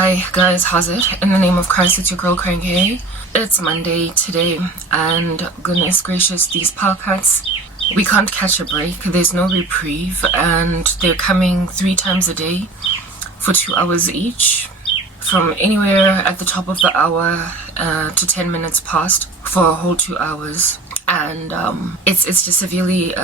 Hi guys, how's it? In the name of Christ, it's your girl Cranky. It's Monday today, and goodness gracious, these power cuts, we can't catch a break. There's no reprieve, and they're coming 3 times a day for 2 hours each, from anywhere at the top of the hour to 10 minutes past for a whole 2 hours. And it's just severely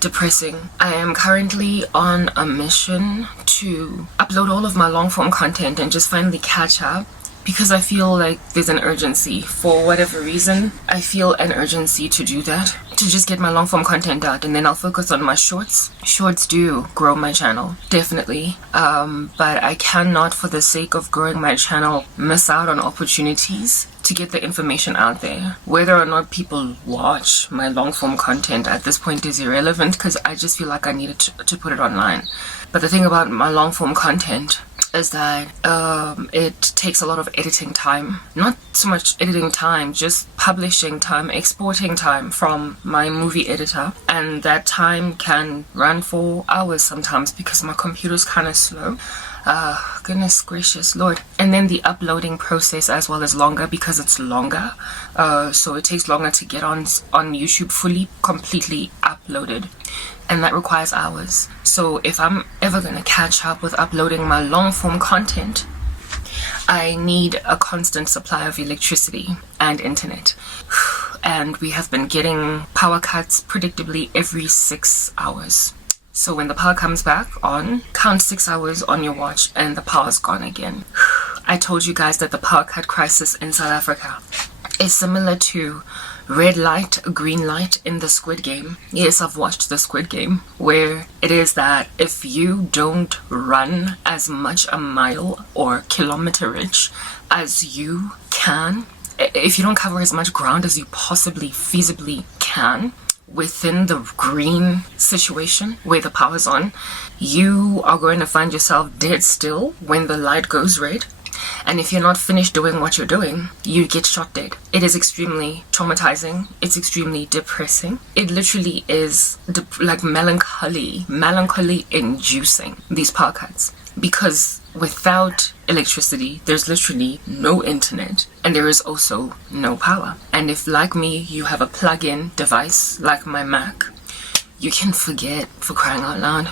depressing. I am currently on a mission to upload all of my long form content and just finally catch up, because I feel like there's an urgency. For whatever reason, I feel an urgency to do that, to just get my long form content out, and then I'll focus on my shorts. Shorts do grow my channel, definitely, but I cannot, for the sake of growing my channel, miss out on opportunities to get the information out there. Whether or not people watch my long form content at this point is irrelevant, because I just feel like I needed to put it online. But the thing about my long form content is that it takes a lot of editing time. Not so much editing time, just publishing time, exporting time from my movie editor. And that time can run for hours sometimes because my computer's kind of slow. Goodness gracious Lord. And then the uploading process as well is longer because it's longer. So it takes longer to get on YouTube fully, completely uploaded. And that requires hours. So if I'm ever gonna catch up with uploading my long form content, I need a constant supply of electricity and internet. And we have been getting power cuts predictably every 6 hours. So when the power comes back on, count 6 hours on your watch and the power's gone again. I told you guys that the power cut crisis in South Africa is similar to red light, green light in the Squid Game. Yes, I've watched the Squid Game, where it is that if you don't run as much a mile or kilometerage as you can, if you don't cover as much ground as you possibly feasibly can within the green situation where the power's on, you are going to find yourself dead still when the light goes red. And if you're not finished doing what you're doing, you get shot dead. It is extremely traumatizing. It's extremely depressing. It literally is like melancholy inducing, these power cuts. Because without electricity, there's literally no internet, and there is also no power. And if, like me, you have a plug-in device like my Mac, you can forget, for crying out loud,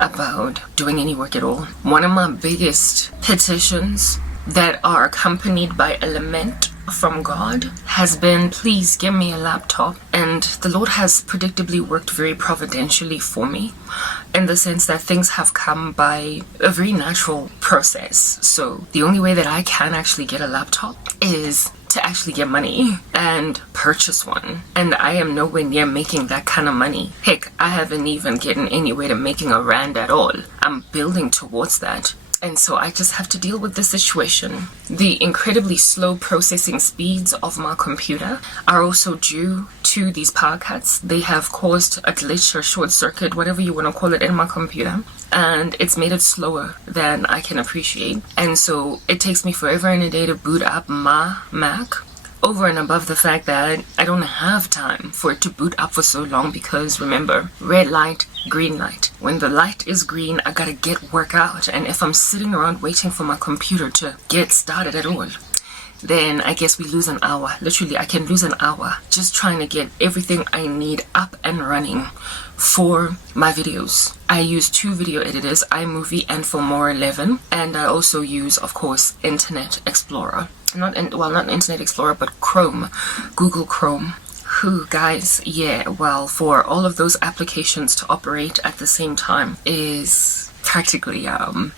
about doing any work at all. One of my biggest petitions that are accompanied by a lament from God has been, please give me a laptop. And the Lord has predictably worked very providentially for me, in the sense that things have come by a very natural process. So the only way that I can actually get a laptop is to actually get money and purchase one. And I am nowhere near making that kind of money. Heck, I haven't even gotten anywhere to making a rand at all. I'm building towards that. And so I just have to deal with the situation. The incredibly slow processing speeds of my computer are also due to these power cuts. They have caused a glitch or short circuit, whatever you want to call it, in my computer. And it's made it slower than I can appreciate. And so it takes me forever and a day to boot up my Mac, over and above the fact that I don't have time for it to boot up for so long, because remember, red light, green light. When the light is green, I gotta get work out. And if I'm sitting around waiting for my computer to get started at all, then I guess we lose an hour. Literally, I can lose an hour just trying to get everything I need up and running for my videos. I use 2 video editors, iMovie and Filmora 11, and I also use, of course, Internet Explorer. Not Internet Explorer, but Chrome, Google Chrome. Who, guys, yeah, well, for all of those applications to operate at the same time is practically, a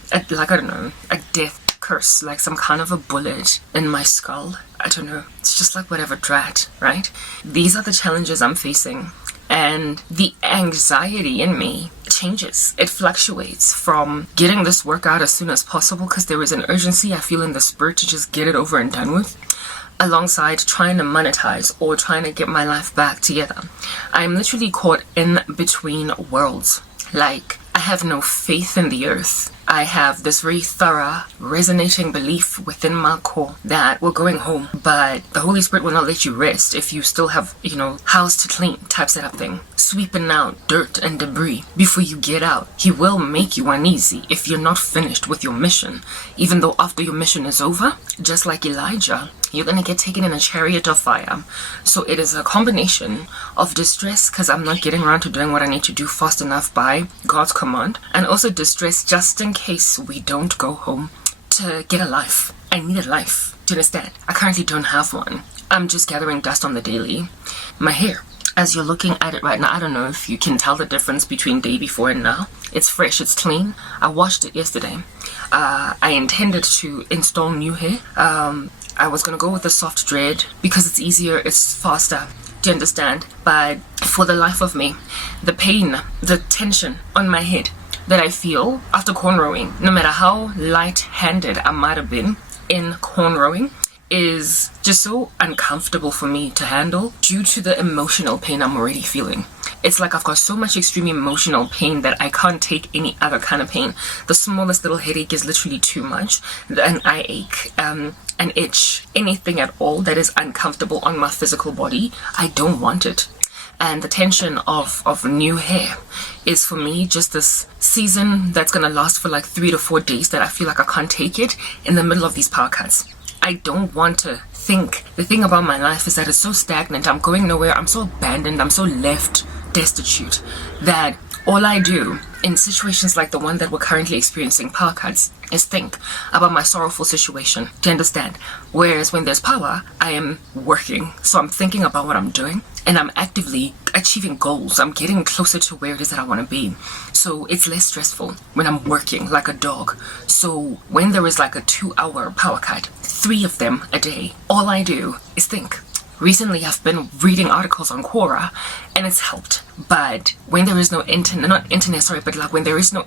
death curse, like some kind of a bullet in my skull. I don't know, it's just like whatever drat, right? These are the challenges I'm facing, and the anxiety in me changes. It fluctuates from getting this work out as soon as possible because there is an urgency I feel in the spirit to just get it over and done with, alongside trying to monetize or trying to get my life back together. I'm literally caught in between worlds. Like, I have no faith in the earth I have this very thorough, resonating belief within my core that we're going home, but the Holy Spirit will not let you rest if you still have, house to clean type setup thing. Sweeping out dirt and debris before you get out. He will make you uneasy if you're not finished with your mission. Even though after your mission is over, just like Elijah, you're going to get taken in a chariot of fire. So it is a combination of distress because I'm not getting around to doing what I need to do fast enough by God's command, and also distress just in case we don't go home to get a life. I need a life. Do you understand? I currently don't have one. I'm just gathering dust on the daily. My hair, as you're looking at it right now, I don't know if you can tell the difference between day before and now. It's fresh, it's clean. I washed it yesterday. I intended to install new hair. I was going to go with the soft dread because it's easier, it's faster. Do you understand? But for the life of me, the pain, the tension on my head that I feel after cornrowing, no matter how light-handed I might have been in cornrowing, is just so uncomfortable for me to handle due to the emotional pain I'm already feeling. It's like I've got so much extreme emotional pain that I can't take any other kind of pain. The smallest little headache is literally too much. An eye ache, an itch, anything at all that is uncomfortable on my physical body, I don't want it. And the tension of new hair is for me just this season that's going to last for like 3 to 4 days that I feel like I can't take it in the middle of these power cuts. I don't want to think. The thing about my life is that it's so stagnant. I'm going nowhere. I'm so abandoned. I'm so left destitute that all I do in situations like the one that we're currently experiencing, power cuts, is think about my sorrowful situation. Do you understand? Whereas when there's power, I am working. So I'm thinking about what I'm doing and I'm actively achieving goals. I'm getting closer to where it is that I want to be. So it's less stressful when I'm working like a dog. So when there is like a 2-hour power cut, 3 of them a day, all I do is think. Recently, I've been reading articles on Quora, and it's helped. But when there is no when there is no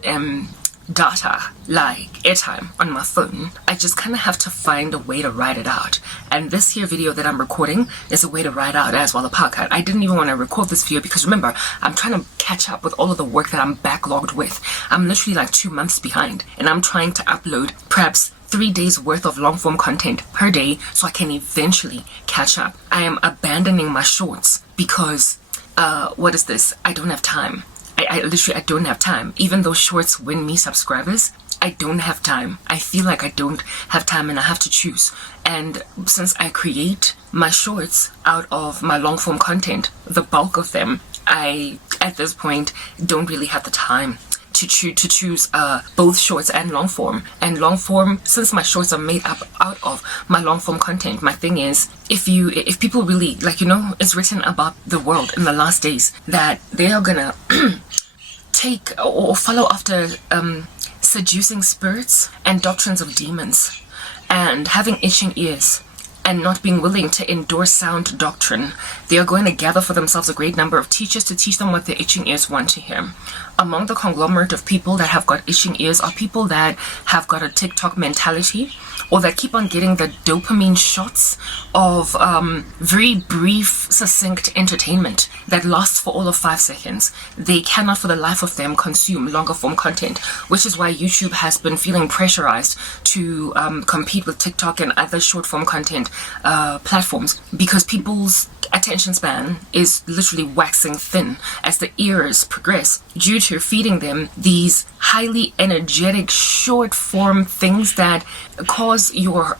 data, like airtime on my phone, I just kind of have to find a way to write it out. And this here video that I'm recording is a way to write out as well a podcast. I didn't even want to record this video because remember, I'm trying to catch up with all of the work that I'm backlogged with. I'm literally like 2 months behind, and I'm trying to upload perhaps 3 days worth of long form content per day so I can eventually catch up. I am abandoning my shorts because what is this? I don't have time. I don't have time. Even though shorts win me subscribers, I don't have time. I feel like I don't have time and I have to choose. And since I create my shorts out of my long form content, the bulk of them, I at this point don't really have the time to choose both shorts and long form. And long form, since my shorts are made up out of my long form content, my thing is, if people really it's written about the world in the last days that they are gonna take or follow after seducing spirits and doctrines of demons and having itching ears and not being willing to endorse sound doctrine, they are going to gather for themselves a great number of teachers to teach them what their itching ears want to hear. Among the conglomerate of people that have got itching ears are people that have got a TikTok mentality, or that keep on getting the dopamine shots of very brief, succinct entertainment that lasts for all of 5 seconds. They cannot for the life of them consume longer form content, which is why YouTube has been feeling pressurized to compete with TikTok and other short form content platforms, because people's attention span is literally waxing thin as the eras progress due to feeding them these highly energetic short form things that cause your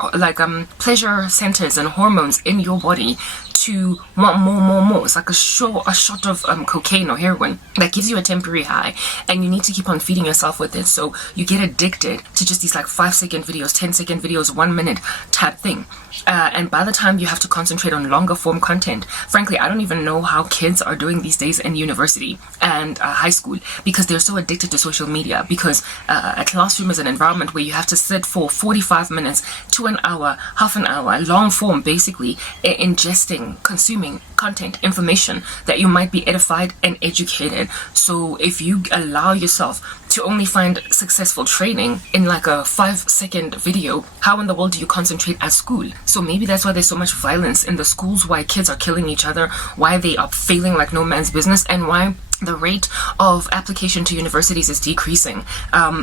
pleasure centers and hormones in your body to want more. It's like a shot of cocaine or heroin that gives you a temporary high, and you need to keep on feeding yourself with it. So you get addicted to just these 5-second videos, 10-second videos, 1 minute type thing. And by the time you have to concentrate on longer form content, frankly, I don't even know how kids are doing these days in university and high school, because they're so addicted to social media. Because a classroom is an environment where you have to sit for 45 minutes to an hour, half an hour, long form, basically ingesting, consuming content, information that you might be edified and educated. So if you allow yourself to only find successful training in a 5-second video, how in the world do you concentrate at school? So maybe that's why there's so much violence in the schools, why kids are killing each other, why they are failing like no man's business, and why the rate of application to universities is decreasing,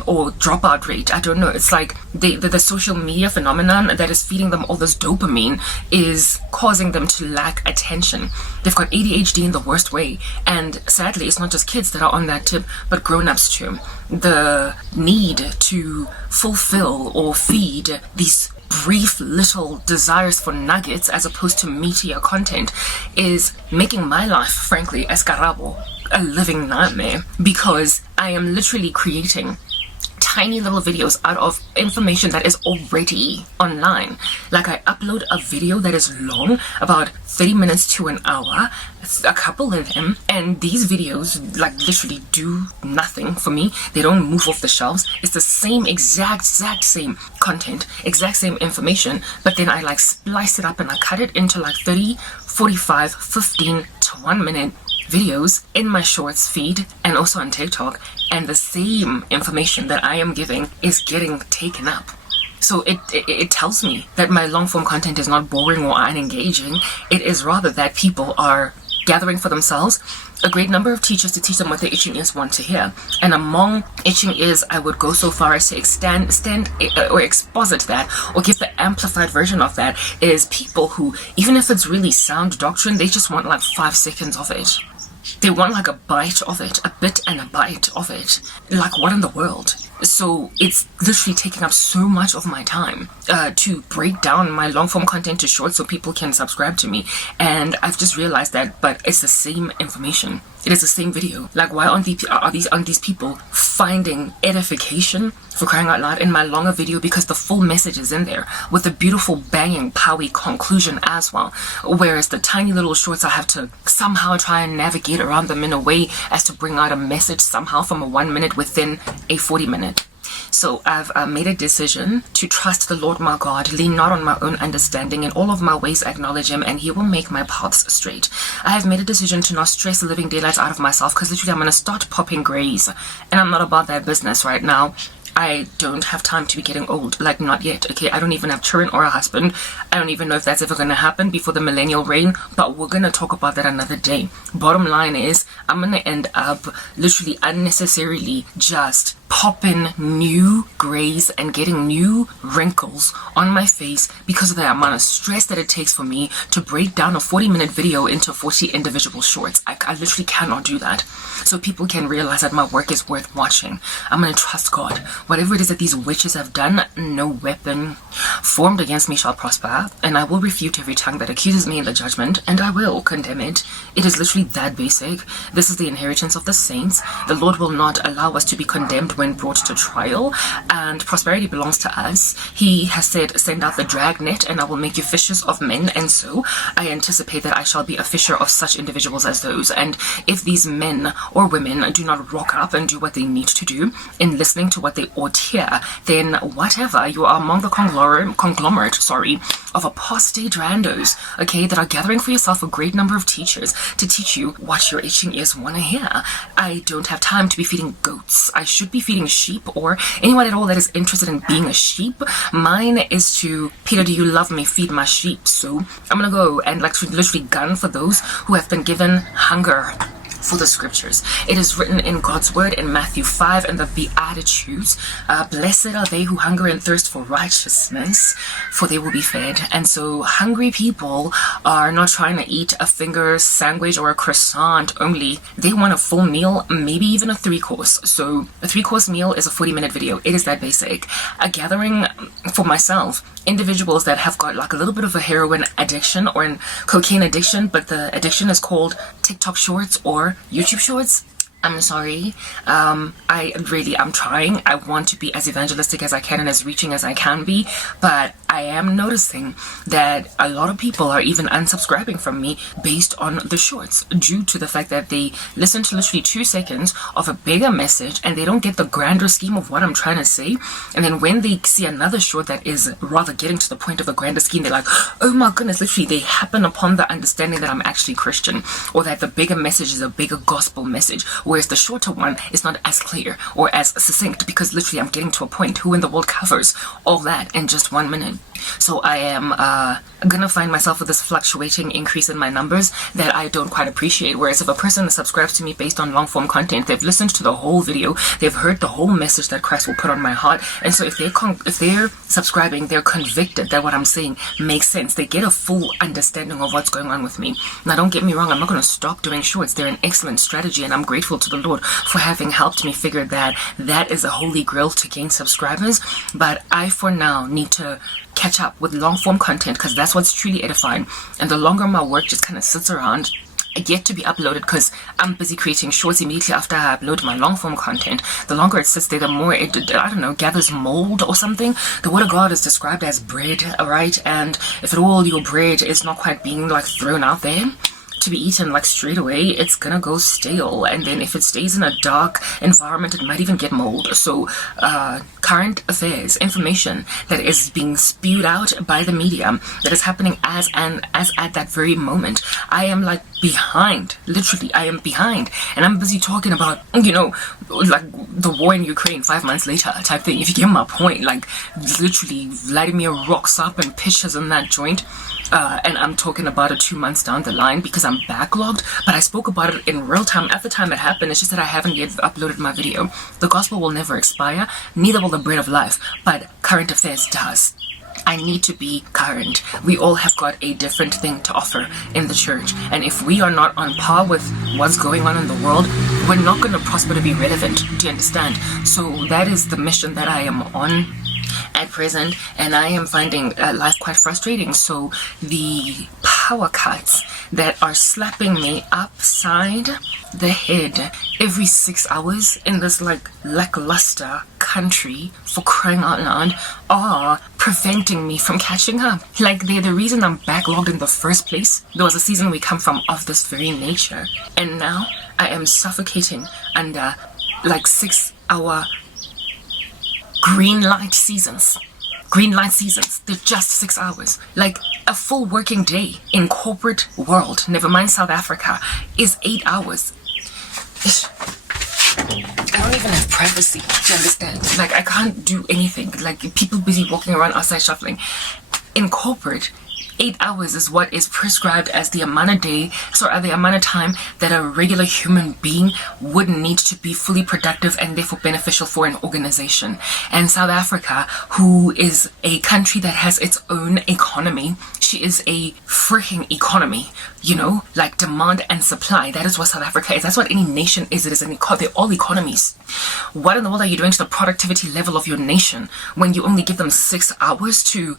or dropout rate. I don't know. It's like the social media phenomenon that is feeding them all this dopamine is causing them to lack attention. They've got ADHD in the worst way. And sadly, it's not just kids that are on that tip, but grown-ups too. The need to fulfill or feed these brief little desires for nuggets as opposed to meatier content is making my life, frankly, as Karabo, a living nightmare, because I am literally creating tiny little videos out of information that is already online. Like, I upload a video that is long, about 30 minutes to an hour, a couple of them, and these videos like literally do nothing for me. They don't move off the shelves. It's the same exact same content, exact same information, but then I like splice it up and I cut it into like 30, 45, 15 to 1 minute videos in my shorts feed and also on TikTok, and the same information that I am giving is getting taken up. So it tells me that my long form content is not boring or unengaging. It is rather that people are gathering for themselves a great number of teachers to teach them what the itching ears want to hear. And among itching ears, I would go so far as to extend or exposit that, or give the amplified version of that, is people who, even if it's really sound doctrine, they just want like 5 seconds of it. They want like a bite of it, a bit and a bite of it. Like, what in the world? So it's literally taking up so much of my time to break down my long form content to short so people can subscribe to me. And I've just realized that, but it's the same information. It is the same video. Like, why aren't these people finding edification, for crying out loud, in my longer video? Because the full message is in there with a beautiful banging powy conclusion as well. Whereas the tiny little shorts, I have to somehow try and navigate around them in a way as to bring out a message somehow from a 1 minute within a 40 minute. So I've made a decision to trust the Lord my God, lean not on my own understanding, in all of my ways acknowledge him, and he will make my paths straight. I have made a decision to not stress the living daylights out of myself, because literally I'm going to start popping grays, and I'm not about that business right now. I don't have time to be getting old, like, not yet, okay? I don't even have children or a husband. I don't even know if that's ever going to happen before the millennial reign, but we're going to talk about that another day. Bottom line is, I'm going to end up literally unnecessarily just popping new grays and getting new wrinkles on my face because of the amount of stress that it takes for me to break down a 40-minute video into 40 individual shorts. I literally cannot do that. So people can realize that my work is worth watching. I'm going to trust God. Whatever it is that these witches have done, no weapon formed against me shall prosper, and I will refute every tongue that accuses me in the judgment, and I will condemn it. It is literally that basic. This is the inheritance of the saints. The Lord will not allow us to be condemned when brought to trial, and prosperity belongs to us. He has said, send out the drag net and I will make you fishers of men, and so I anticipate that I shall be a fisher of such individuals as those. And if these men or women do not rock up and do what they need to do in listening to what they ought hear, then whatever, you are among the conglomerate of apostate randos, okay, that are gathering for yourself a great number of teachers to teach you what your itching ears want to hear. I don't have time to be feeding goats. I should be feeding sheep, or anyone at all that is interested in being a sheep. Mine is to, Peter, do you love me? Feed my sheep. So I'm gonna go and like literally gun for those who have been given hunger for the scriptures. It is written in God's word in Matthew 5 and the Beatitudes, blessed are they who hunger and thirst for righteousness, for they will be fed. And so hungry people are not trying to eat a finger sandwich or a croissant only. They want a full meal, maybe even a 3-course. So a 3-course meal is a 40-minute video. It is that basic. A gathering for myself, individuals that have got like a little bit of a heroin addiction or an cocaine addiction, but the addiction is called TikTok shorts or YouTube shorts. I'm sorry. I'm trying. I want to be as evangelistic as I can and as reaching as I can be, but I am noticing that a lot of people are even unsubscribing from me based on the shorts, due to the fact that they listen to literally 2 seconds of a bigger message and they don't get the grander scheme of what I'm trying to say. And then when they see another short that is rather getting to the point of a grander scheme, they're like, oh my goodness, literally they happen upon the understanding that I'm actually Christian, or that the bigger message is a bigger gospel message, whereas the shorter one is not as clear or as succinct, because literally I'm getting to a point. Who in the world covers all that in just 1 minute? So I am gonna find myself with this fluctuating increase in my numbers that I don't quite appreciate. Whereas if a person subscribes to me based on long form content, they've listened to the whole video, they've heard the whole message that Christ will put on my heart, and so if they're subscribing, they're convicted that what I'm saying makes sense. They get a full understanding of what's going on with me. Now, don't get me wrong, I'm not gonna stop doing shorts. They're an excellent strategy, and I'm grateful to the Lord for having helped me figure that is a holy grail to gain subscribers. But I, for now, need to catch up with long form content because that's what's truly edifying. And the longer my work just kind of sits around yet to be uploaded, because I'm busy creating shorts immediately after I upload my long form content, the longer it sits there, the more it, I don't know, gathers mold or something. The word of God is described as bread, alright? And if at all your bread is not quite being like thrown out there to be eaten like straight away, it's gonna go stale, and then if it stays in a dark environment, it might even get mold. So current affairs information that is being spewed out by the media, that is happening as at that very moment, I am like behind. Literally, I am behind, and I'm busy talking about, you know, like the war in Ukraine 5 months later type thing, if you get my point. Like literally Vladimir rocks up and pitches in that joint, and I'm talking about it 2 months down the line because I'm backlogged, but I spoke about it in real time at the time it happened. It's just that I haven't yet uploaded my video. The gospel will never expire, neither will the bread of life, but current affairs does. I need to be current. We all have got a different thing to offer in the church, and if we are not on par with what's going on in the world, we're not going to prosper to be relevant. Do you understand? So that is the mission that I am on at present, and I am finding life quite frustrating. So the power cuts that are slapping me upside the head every 6 hours in this like lackluster country, for crying out loud, are preventing me from catching up. Like, they're the reason I'm backlogged in the first place. There was a season we come from of this very nature, and now I am suffocating under like 6 hour green light seasons. They're just 6 hours. Like a full working day in corporate world, never mind South Africa, is 8 hours. I don't even have privacy. Do you understand? Like, I can't do anything. Like, people busy walking around outside shuffling. In corporate, 8 hours is what is prescribed as the amount of day, the amount of time that a regular human being would need to be fully productive and therefore beneficial for an organization. And South Africa, who is a country that has its own economy, she is a freaking economy, you know, like demand and supply. That is what South Africa is. That's what any nation is. It is they're all economies. What in the world are you doing to the productivity level of your nation when you only give them 6 hours to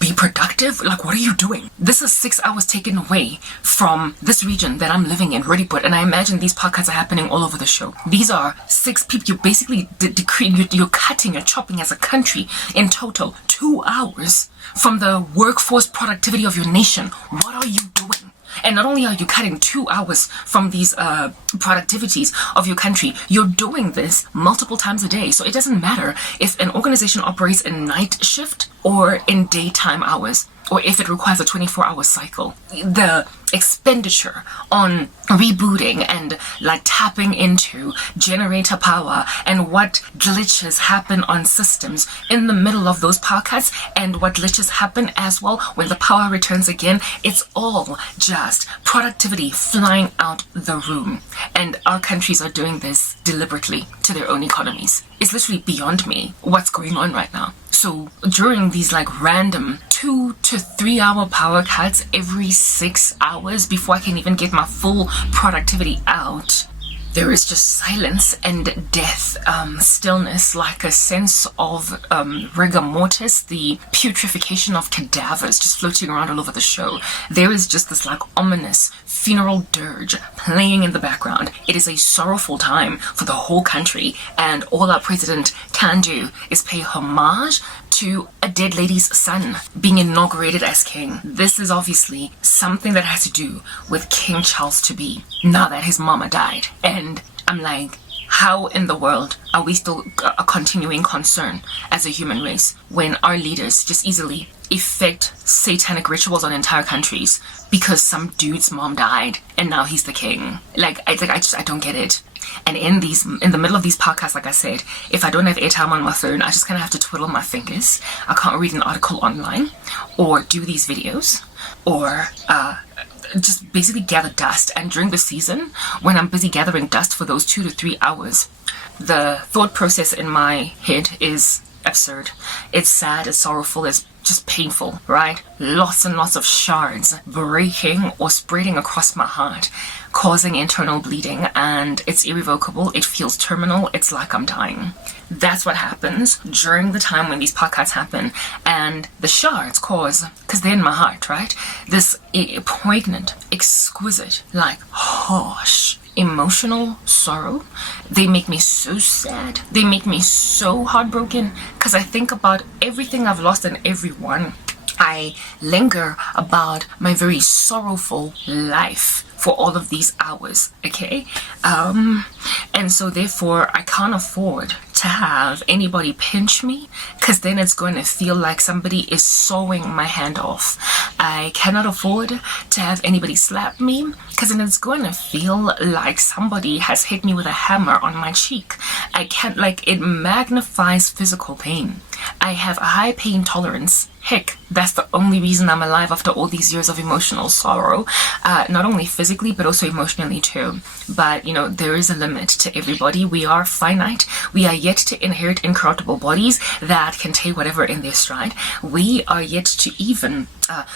be productive? Like, what are you doing? This is 6 hours taken away from this region that I'm living in, ready put. And I imagine these podcasts are happening all over the show. These are 6 people. You basically you're cutting, you're chopping as a country in total 2 hours from the workforce productivity of your nation. What are you doing? And not only are you cutting 2 hours from these productivities of your country, you're doing this multiple times a day. So it doesn't matter if an organization operates in night shift or in daytime hours, or if it requires a 24-hour cycle. The expenditure on rebooting and like tapping into generator power, and what glitches happen on systems in the middle of those power cuts, and what glitches happen as well when the power returns again, it's all just productivity flying out the room. And our countries are doing this deliberately to their own economies. It's literally beyond me what's going on right now. So during these like random 2 to 3 hour power cuts every 6 hours before I can even get my full productivity out, there is just silence and death, stillness, like a sense of rigor mortis, the putrefaction of cadavers just floating around all over the show. There is just this like ominous funeral dirge playing in the background. It is a sorrowful time for the whole country, and all our president can do is pay homage to a dead lady's son being inaugurated as king. This is obviously something that has to do with King Charles to be, now that his mama died. And I'm like, how in the world are we still a continuing concern as a human race when our leaders just easily effect satanic rituals on entire countries because some dude's mom died and now he's the king? Like, I don't get it. And in the middle of these podcasts, like I said, if I don't have airtime on my phone, I just kind of have to twiddle my fingers. I can't read an article online or do these videos or just basically gather dust. And during the season, when I'm busy gathering dust for those 2 to 3 hours, the thought process in my head is absurd. It's sad, it's sorrowful, it's just painful, right? Lots and lots of shards breaking or spreading across my heart, causing internal bleeding, and it's irrevocable. It feels terminal. It's like I'm dying. That's what happens during the time when these podcasts happen, and the shards cause, because they're in my heart, right? This poignant, exquisite, like harsh, emotional sorrow. They make me so sad. They make me so heartbroken because I think about everything I've lost and everyone. I linger about my very sorrowful life for all of these hours, okay? And so therefore I can't afford to have anybody pinch me, because then it's going to feel like somebody is sawing my hand off. I cannot afford to have anybody slap me, because then it's going to feel like somebody has hit me with a hammer on my cheek. I can't, like, it magnifies physical pain. I have a high pain tolerance. Heck, that's the only reason I'm alive after all these years of emotional sorrow, not only physically but also emotionally too. But you know, there is a limit to everybody. We are finite. We are yet to inherit incorruptible bodies that can take whatever in their stride. We are yet to even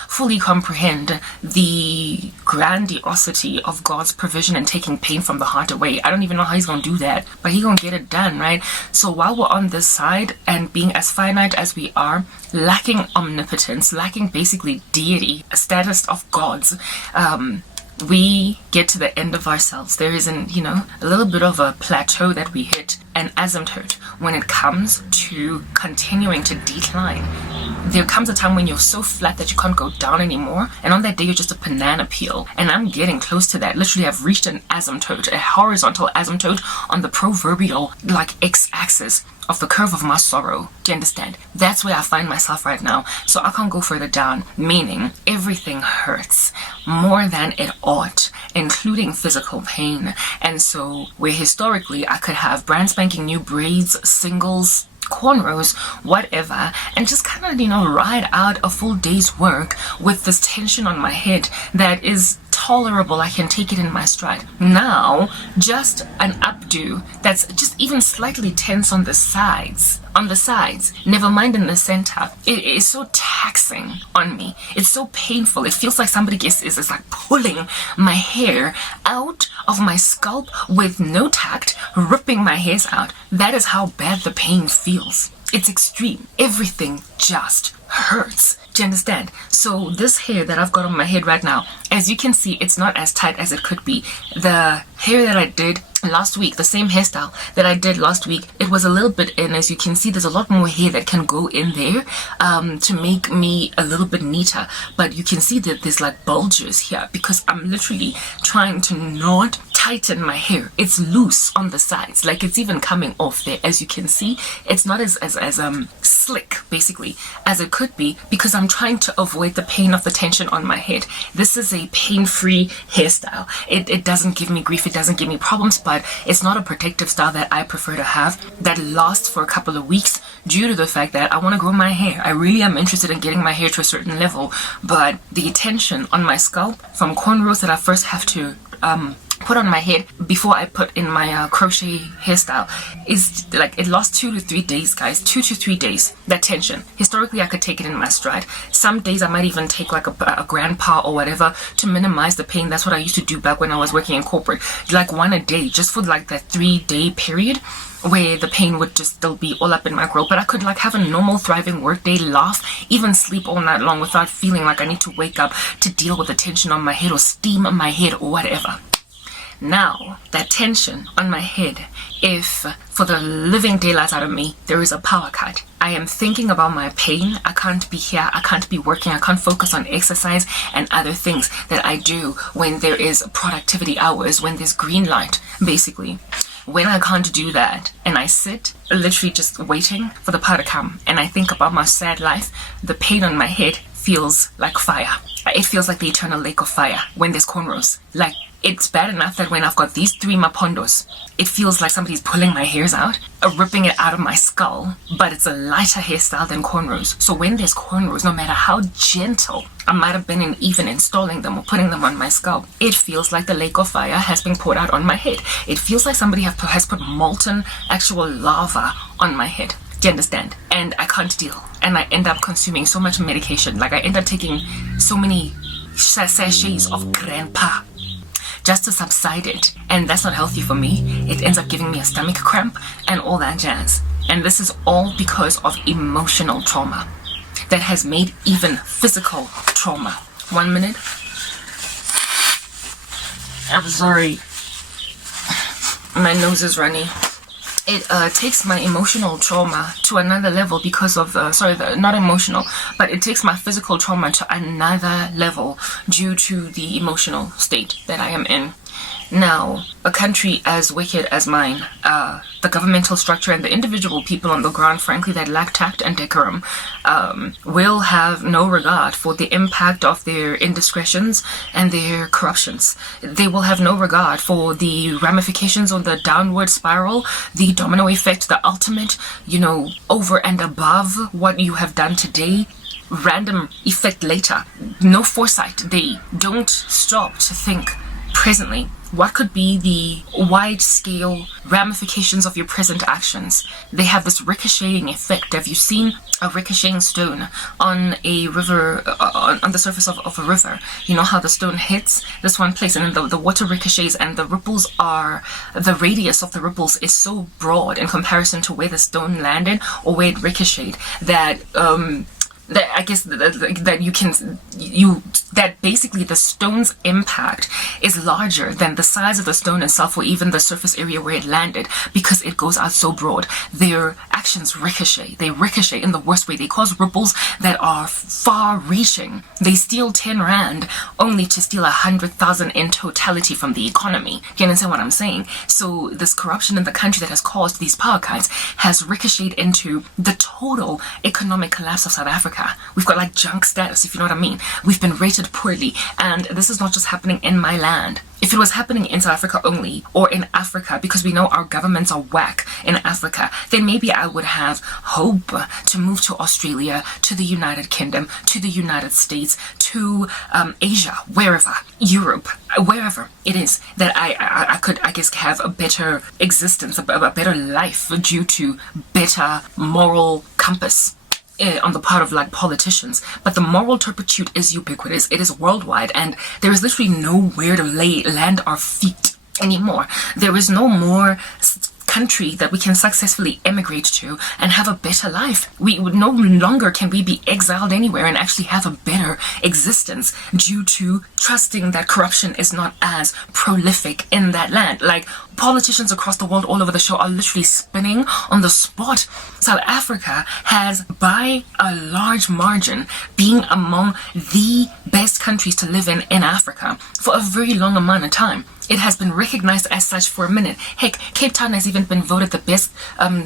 fully comprehend the grandiosity of God's provision and taking pain from the heart away. I don't even know how he's gonna do that, but he's gonna get it done, right? So while we're on this side and being as finite as we are, lacking omnipotence, lacking basically deity, a status of gods, we get to the end of ourselves. There is a little bit of a plateau that we hit, an asymptote when it comes to continuing to decline. There comes a time when you're so flat that you can't go down anymore, and on that day you're just a banana peel. And I'm getting close to that. Literally, I've reached an asymptote, a horizontal asymptote on the proverbial x-axis of the curve of my sorrow. Do you understand? That's where I find myself right now. So I can't go further down, meaning everything hurts more than it ought, including physical pain. And so where historically I could have brand spanking new braids, singles, cornrows, whatever, and just kind of, ride out a full day's work with this tension on my head that is tolerable. I can take it in my stride. Now, just an updo that's just even slightly tense on the sides, never mind in the center. It is so taxing on me. It's so painful. It feels like somebody is like pulling my hair out of my scalp with no tact, ripping my hairs out. That is how bad the pain feels. It's extreme. Everything just hurts. Do you understand? So this hair that I've got on my head right now, as you can see, it's not as tight as it could be. The hair that I did last week, the same hairstyle that I did last week, it was a little bit in. As you can see, there's a lot more hair that can go in there to make me a little bit neater. But you can see that there's like bulges here because I'm literally trying to not tighten my hair. It's loose on the sides, like it's even coming off there. As you can see, it's not as slick basically as it could be because I'm trying to avoid the pain of the tension on my head. This is a pain-free hairstyle. It doesn't give me grief, it doesn't give me problems, but it's not a protective style that I prefer to have that lasts for a couple of weeks due to the fact that I want to grow my hair. I really am interested in getting my hair to a certain level, but the tension on my scalp from cornrows that I first have to put on my head before I put in my crochet hairstyle is like, it lasts 2 to 3 days, guys. 2 to 3 days, that tension. Historically, I could take it in my stride. Some days I might even take like a grandpa or whatever to minimize the pain. That's what I used to do back when I was working in corporate, like one a day, just for like that 3-day period where the pain would just still be all up in my throat. But I could like have a normal thriving work day, laugh, even sleep all night long without feeling like I need to wake up to deal with the tension on my head or steam my head or whatever. Now, that tension on my head, if for the living daylights out of me, there is a power cut, I am thinking about my pain. I can't be here. I can't be working. I can't focus on exercise and other things that I do when there is productivity hours, when there's green light, basically. When I can't do that and I sit literally just waiting for the power to come and I think about my sad life, the pain on my head feels like fire. It feels like the eternal lake of fire when there's cornrows. Like It's bad enough that when I've got these 3 mapondos, it feels like somebody's pulling my hairs out, ripping it out of my skull, but it's a lighter hairstyle than cornrows. So when there's cornrows, no matter how gentle I might have been in even installing them or putting them on my scalp, it feels like the lake of fire has been poured out on my head. It feels like somebody has put molten actual lava on my head. Do you understand? And I can't deal. And I end up consuming so much medication. Like I end up taking so many sachets of grandpa just to subside it. And that's not healthy for me. It ends up giving me a stomach cramp and all that jazz. And this is all because of emotional trauma that has made even physical trauma. 1 minute. I'm sorry. My nose is runny. It takes my emotional trauma to another level because of, not emotional, but it takes my physical trauma to another level due to the emotional state that I am in. Now, a country as wicked as mine, the governmental structure and the individual people on the ground, frankly, that lack tact and decorum, will have no regard for the impact of their indiscretions and their corruptions. They will have no regard for the ramifications on the downward spiral, the domino effect, the ultimate, over and above what you have done today. Random effect later. No foresight. They don't stop to think presently what could be the wide-scale ramifications of your present actions. They have this ricocheting effect. Have you seen a ricocheting stone on a river, on the surface of a river? You know how the stone hits this one place and then the water ricochets, and the radius of the ripples is so broad in comparison to where the stone landed or where it ricocheted that I guess that basically the stone's impact is larger than the size of the stone itself or even the surface area where it landed, because it goes out so broad. Their actions ricochet. They ricochet in the worst way. They cause ripples that are far-reaching. They steal 10 rand only to steal 100,000 in totality from the economy. You understand what I'm saying? So this corruption in the country that has caused these power cuts has ricocheted into the total economic collapse of South Africa. We've got like junk status, if you know what I mean. We've been rated poorly, and this is not just happening in my land. If it was happening in South Africa only, or in Africa, because we know our governments are whack in Africa, then maybe I would have hope to move to Australia, to the United Kingdom, to the United States, to Asia, wherever, Europe, wherever it is, that I could, I guess, have a better existence, a better life due to better moral compass on the part of like politicians. But the moral turpitude is ubiquitous. It is worldwide, and there is literally nowhere to land our feet anymore. There is no more country that we can successfully emigrate to and have a better life. We would no longer can we be exiled anywhere and actually have a better existence due to trusting that corruption is not as prolific in that land. Like politicians across the world all over the show are literally spinning on the spot. South Africa has, by a large margin, being among the best countries to live in Africa for a very long amount of time. It has been recognized as such for a minute. Heck, Cape Town has even been voted the best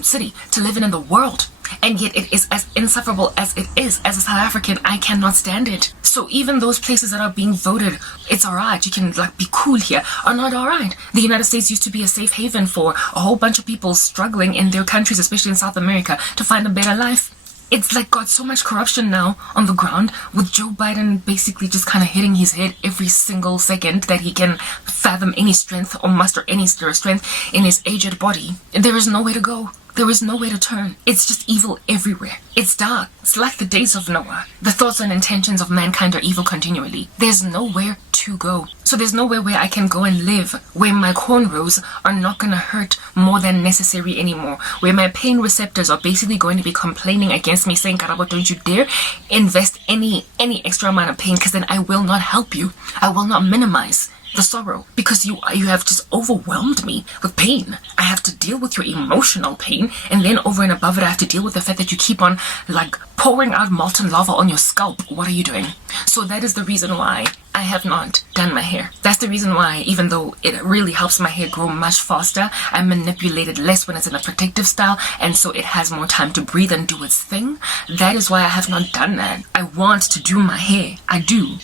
city to live in the world. And yet it is as insufferable as it is. As a South African, I cannot stand it. So even those places that are being voted, it's alright, you can like be cool here, are not alright. The United States used to be a safe haven for a whole bunch of people struggling in their countries, especially in South America, to find a better life. It's like got so much corruption now on the ground, with Joe Biden basically just kind of hitting his head every single second that he can fathom any strength or muster any strength in his aged body. There is nowhere to go. There is nowhere to turn. It's just evil everywhere. It's dark. It's like the days of Noah. The thoughts and intentions of mankind are evil continually. There's nowhere to go. So there's nowhere where I can go and live, where my cornrows are not going to hurt more than necessary anymore, where my pain receptors are basically going to be complaining against me, saying, Karabo, don't you dare invest any extra amount of pain, because then I will not help you. I will not minimize the sorrow, because you have just overwhelmed me with pain. I have to deal with your emotional pain, and then over and above it I have to deal with the fact that you keep on like pouring out molten lava on your scalp. What are you doing? So that is the reason why I have not done my hair. That's the reason why, even though it really helps my hair grow much faster, I manipulate it less when it's in a protective style, and so it has more time to breathe and do its thing. That is why I have not done that. I want to do my hair. I do.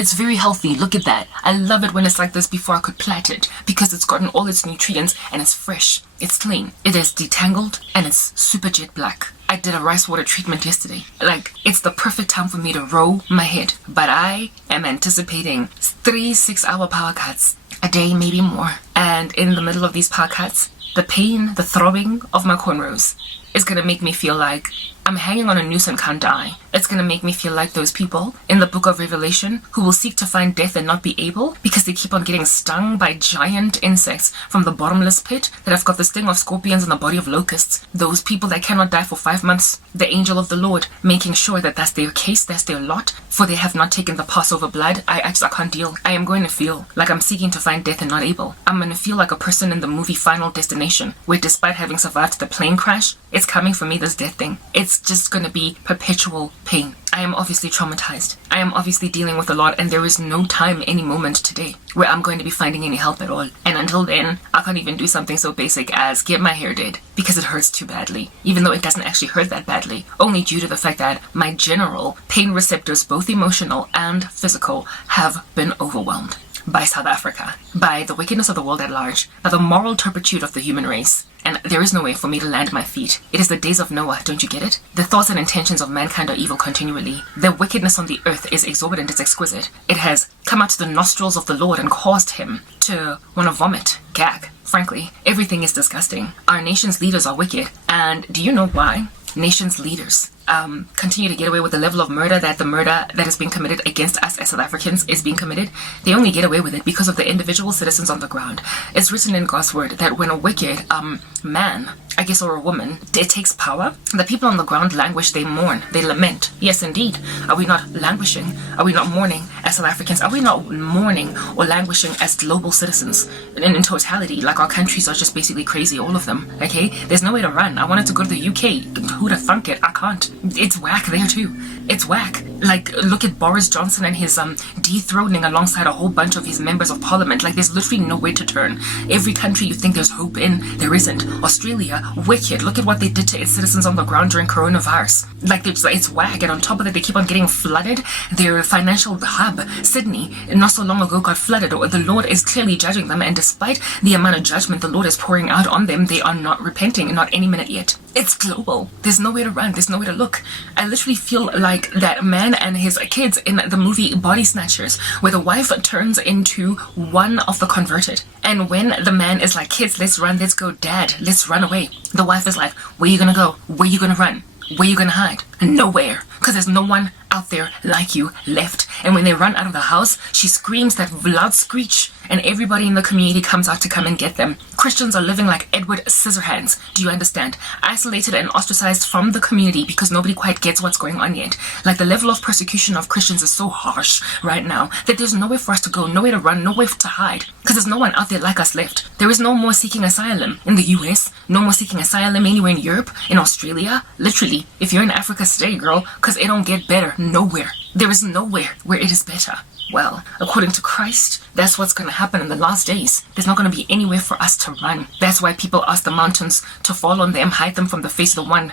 It's very healthy. Look at that. I love it when it's like this before I could plant it because it's gotten all its nutrients and it's fresh. It's clean. It is detangled and it's super jet black. I did a rice water treatment yesterday. Like, it's the perfect time for me to roll my head. But I am anticipating 3 6-hour power cuts a day, maybe more. And in the middle of these power cuts, the pain, the throbbing of my cornrows is going to make me feel like I'm hanging on a noose and can't die. It's going to make me feel like those people in the book of Revelation who will seek to find death and not be able because they keep on getting stung by giant insects from the bottomless pit that have got the sting of scorpions and the body of locusts. Those people that cannot die for 5 months. The angel of the Lord making sure that that's their case, that's their lot, for they have not taken the Passover blood. I can't deal. I am going to feel like I'm seeking to find death and not able. I'm going to feel like a person in the movie Final Destination, where despite having survived the plane crash, it's coming for me, this death thing. It's just going to be perpetual pain. I am obviously traumatized. I am obviously dealing with a lot, and there is no time, any moment today where I'm going to be finding any help at all. And until then, I can't even do something so basic as get my hair did because it hurts too badly, even though it doesn't actually hurt that badly, only due to the fact that my general pain receptors, both emotional and physical, have been overwhelmed by South Africa, by the wickedness of the world at large, by the moral turpitude of the human race. And there is no way for me to land my feet. It is the days of Noah, don't you get it? The thoughts and intentions of mankind are evil continually. The wickedness on the earth is exorbitant, it's exquisite. It has come out to the nostrils of the Lord and caused him to want to vomit, gag. Frankly, everything is disgusting. Our nation's leaders are wicked. And do you know why? Nation's leaders continue to get away with the level of murder that is being committed against us as South Africans is being committed. They only get away with it because of the individual citizens on the ground. It's written in God's word that when a wicked man, I guess, or a woman, it takes power, the people on the ground languish, they mourn, they lament. Yes, indeed. Are we not languishing? Are we not mourning as South Africans? Are we not mourning or languishing as global citizens in totality? Like, our countries are just basically crazy, all of them, okay? There's no way to run. I wanted to go to the UK. Who'd have thunk it? I can't. It's whack there too. It's whack. Like, look at Boris Johnson and his dethroning alongside a whole bunch of his members of parliament. Like, there's literally nowhere to turn. Every country you think there's hope in, there isn't. Australia, wicked. Look at what they did to its citizens on the ground during coronavirus. Like, it's whack. And on top of that, they keep on getting flooded. Their financial hub, Sydney, not so long ago got flooded. The Lord is clearly judging them, and despite the amount of judgment the Lord is pouring out on them, they are not repenting, not any minute yet. It's global. There's nowhere to run. There's nowhere to look. I literally feel like that man and his kids in the movie Body Snatchers, where the wife turns into one of the converted. And when the man is like, kids, let's run, let's go, dad, let's run away. The wife is like, where you gonna go? Where you gonna run? Where you gonna hide? Nowhere. Because there's no one out there like you left. And when they run out of the house, she screams that loud screech, and everybody in the community comes out to come and get them. Christians are living like Edward Scissorhands. Do you understand? Isolated and ostracized from the community because nobody quite gets what's going on yet. Like, the level of persecution of Christians is so harsh right now that there's nowhere for us to go, nowhere to run, nowhere to hide. Because there's no one out there like us left. There is no more seeking asylum in the US, no more seeking asylum anywhere in Europe, in Australia. Literally, if you're in Africa, stay, girl, because it don't get better nowhere. There is nowhere where it is better. Well, according to Christ, that's what's going to happen in the last days. There's not going to be anywhere for us to run. That's why people ask the mountains to fall on them, hide them from the face of the one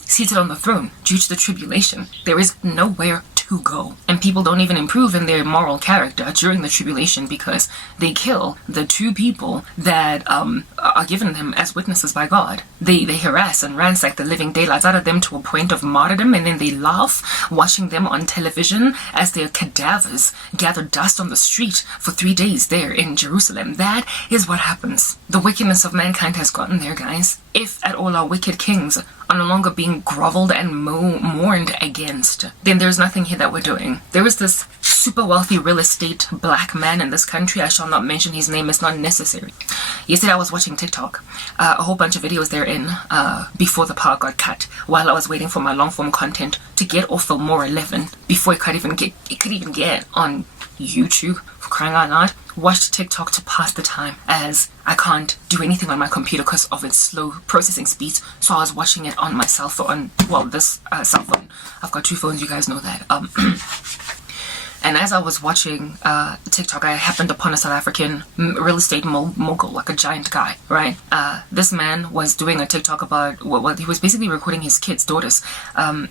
seated on the throne due to the tribulation. There is nowhere to go. And people don't even improve in their moral character during the tribulation because they kill the two people that are given them as witnesses by God. They harass and ransack the living daylights out of them to a point of martyrdom, and then they laugh watching them on television as their cadavers gather dust on the street for 3 days there in Jerusalem. That is what happens. The wickedness of mankind has gotten there, guys. If at all our wicked kings are no longer being groveled and mourned against, then there's nothing here that we're doing. There is this super wealthy real estate black man in this country. I shall not mention his name, it's not necessary. Yesterday I was watching TikTok, a whole bunch of videos therein before the power got cut, while I was waiting for my long form content to get off Filmora 11 before it could even get on YouTube, for crying out loud. Watched TikTok to pass the time as I can't do anything on my computer because of its slow processing speeds. So I was watching it on my cell phone. Well, this cell phone. I've got two phones, you guys know that. And as I was watching TikTok, I happened upon a South African real estate mogul, like a giant guy, right? This man was doing a TikTok about, he was basically recording his kids' daughters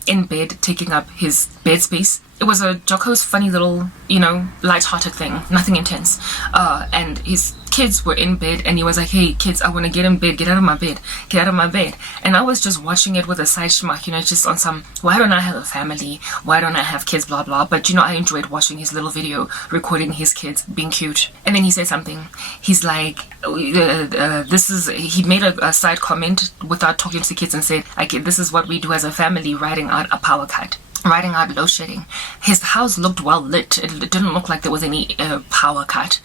in bed, taking up his bed space. It was a jocose, funny little, light-hearted thing, nothing intense. And his kids were in bed, and he was like, hey, kids, I want to get in bed, get out of my bed, get out of my bed. And I was just watching it with a side schmuck, just on some, why don't I have a family? Why don't I have kids, blah, blah. But, I enjoyed watching his little video, recording his kids being cute. And then he said something. He's like, he made a side comment without talking to the kids and said, this is what we do as a family, riding out a power cut. Riding out load shedding. His house looked well lit. It didn't look like there was any power cut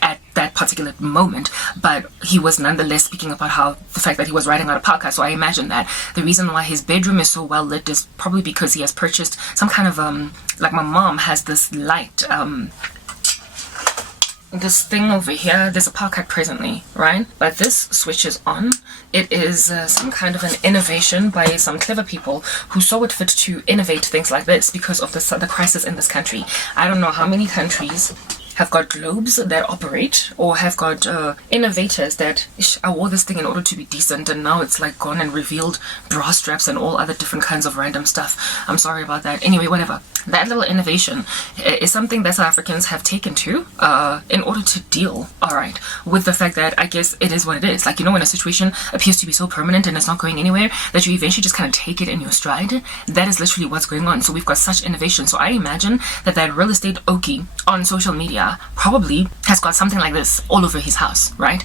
at that particular moment, but he was nonetheless speaking about the fact that he was riding out a power cut. So I imagine that the reason why his bedroom is so well lit is probably because he has purchased some kind of like my mom has this light this thing over here. There's a power cut presently, right? But this switches on. It is some kind of an innovation by some clever people who saw it fit to innovate things like this because of the crisis in this country. I don't know how many countries have got globes that operate or have got innovators that I wore this thing in order to be decent, and now it's like gone and revealed bra straps and all other different kinds of random stuff. I'm sorry about that. Anyway, whatever. That little innovation is something that South Africans have taken to in order to deal, alright, with the fact that I guess it is what it is. Like, when a situation appears to be so permanent and it's not going anywhere that you eventually just kind of take it in your stride. That is literally what's going on. So we've got such innovation. So I imagine that real estate okie on social media probably has got something like this all over his house, right?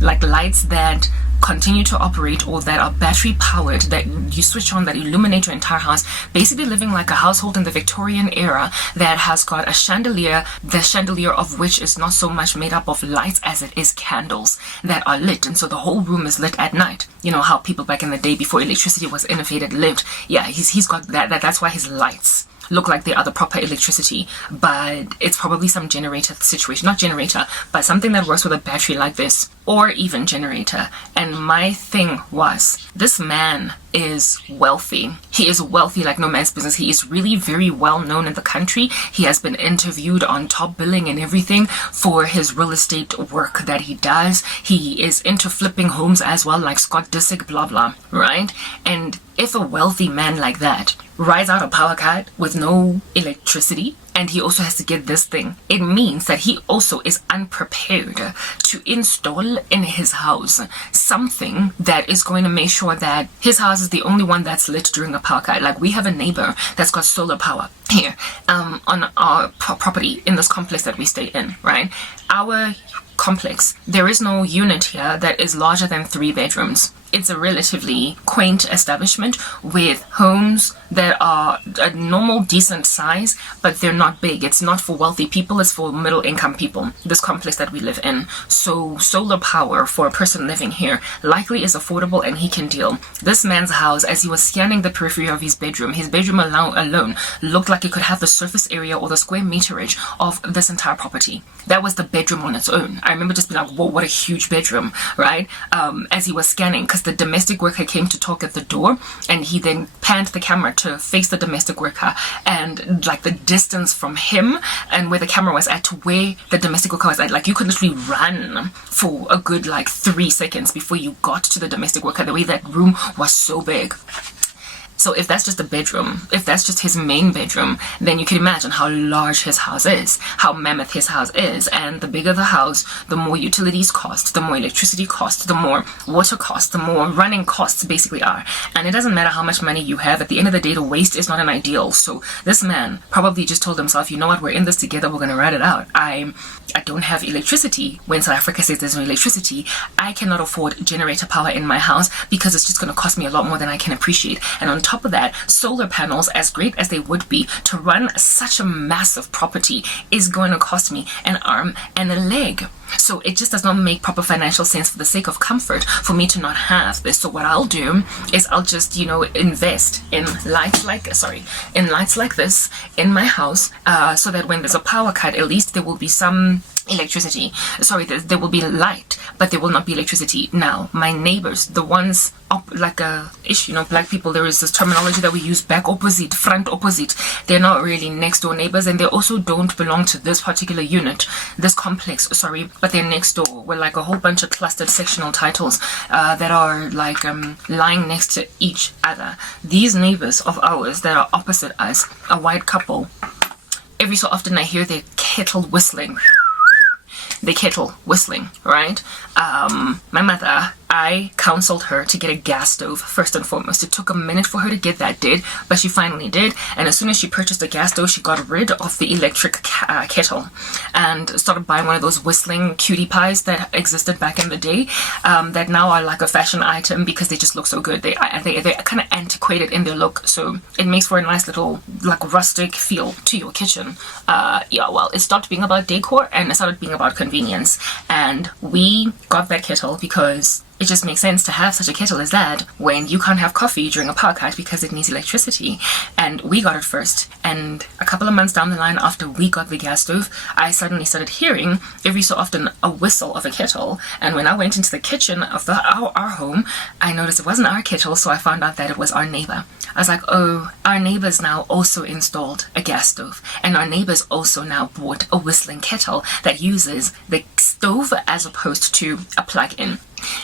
Like lights that continue to operate or that are battery powered, that you switch on, that illuminate your entire house, basically living like a household in the Victorian era that has got a chandelier, the chandelier of which is not so much made up of lights as it is candles that are lit, and so the whole room is lit at night. How people back in the day before electricity was innovated lived. Yeah, he's got that's why his lights look like they are the proper electricity, but it's probably some generator situation, not generator, but something that works with a battery like this, or even generator. And my thing was, this man is wealthy. He is wealthy like no man's business. He is really very well known in the country. He has been interviewed on Top Billing and everything for his real estate work that he does. He is into flipping homes as well, like Scott Disick, blah blah, right? And if a wealthy man like that rides out a power cut with no electricity, and he also has to get this thing, it means that he also is unprepared to install in his house something that is going to make sure that his house is the only one that's lit during a power cut. Like, we have a neighbor that's got solar power here on our property in this complex that we stay in, right? Our complex, there is no unit here that is larger than 3 bedrooms. It's a relatively quaint establishment with homes that are a normal, decent size, but they're not big. It's not for wealthy people, it's for middle income people, this complex that we live in. So solar power for a person living here likely is affordable and he can deal. This man's house, as he was scanning the periphery of his bedroom alone looked like it could have the surface area or the square meterage of this entire property. That was the bedroom on its own. I remember just being like, whoa, what a huge bedroom, right? As he was scanning, because the domestic worker came to talk at the door, and he then panned the camera to face the domestic worker, and like the distance from him and where the camera was at to where the domestic worker was at, like you could literally run for a good 3 seconds before you got to the domestic worker, the way that room was so big. So if that's just a bedroom, if that's just his main bedroom, then you can imagine how large his house is, how mammoth his house is. And the bigger the house, the more utilities cost, the more electricity cost, the more water cost, the more running costs basically are. And it doesn't matter how much money you have. At the end of the day, the waste is not an ideal. So this man probably just told himself, you know what, we're in this together, we're going to ride it out. I don't have electricity. When South Africa says there's no electricity, I cannot afford generator power in my house because it's just going to cost me a lot more than I can appreciate. And on top of that, solar panels, as great as they would be, to run such a massive property is going to cost me an arm and a leg. So it just does not make proper financial sense for the sake of comfort for me to not have this. So what I'll do is I'll just, invest in lights like this in my house, so that when there's a power cut, at least there will be some electricity. Sorry, there will be light, but there will not be electricity. Now, my neighbors, the ones like ish, black people, there is this terminology that we use, back opposite, front opposite. They're not really next door neighbors, and they also don't belong to this particular unit, this complex, sorry, but they're next door. We're like a whole bunch of clustered sectional titles that are like lying next to each other. These neighbors of ours that are opposite us, a white couple, every so often I hear their kettle whistling. The kettle whistling, right? My mother, I counseled her to get a gas stove first and foremost. It took a minute for her to get that did, but she finally did. And as soon as she purchased a gas stove, she got rid of the electric kettle and started buying one of those whistling cutie pies that existed back in the day, that now are like a fashion item because they just look so good. They're kind of antiquated in their look, so it makes for a nice little like rustic feel to your kitchen. It stopped being about decor and it started being about convenience. And we got that kettle because it just makes sense to have such a kettle as that when you can't have coffee during a podcast because it needs electricity. And we got it first. And a couple of months down the line after we got the gas stove, I suddenly started hearing every so often a whistle of a kettle. And when I went into the kitchen of our home, I noticed it wasn't our kettle, so I found out that it was our neighbor. I was like, oh, our neighbors now also installed a gas stove. And our neighbors also now bought a whistling kettle that uses the stove as opposed to a plug-in.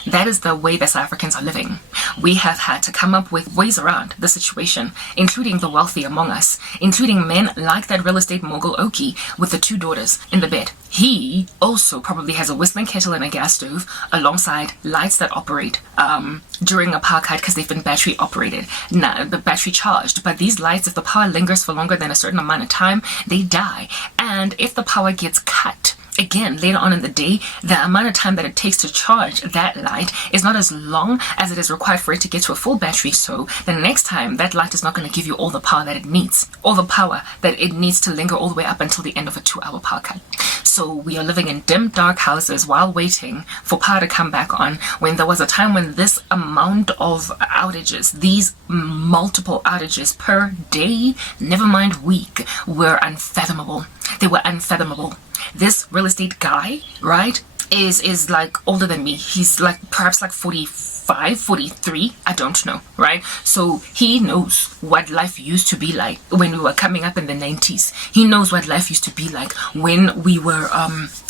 That is the way that South Africans are living. We have had to come up with ways around the situation, including the wealthy among us, including men like that real estate mogul Oki with the 2 daughters in the bed. He also probably has a whistling kettle and a gas stove alongside lights that operate during apartheid because they've been battery operated. Now, the battery charged, but these lights, if the power lingers for longer than a certain amount of time, they die. And if the power gets cut, again, later on in the day, the amount of time that it takes to charge that light is not as long as it is required for it to get to a full battery. So the next time, that light is not going to give you all the power that it needs, all the power that it needs to linger all the way up until the end of a 2-hour power cut. So we are living in dim, dark houses while waiting for power to come back on, when there was a time when this amount of outages, these multiple outages per day, never mind week, were unfathomable. They were unfathomable. This real estate guy, right, is like older than me. He's like perhaps like 45, 43, I don't know, right? So he knows what life used to be like when we were coming up in the 90s. He knows what life used to be like when we were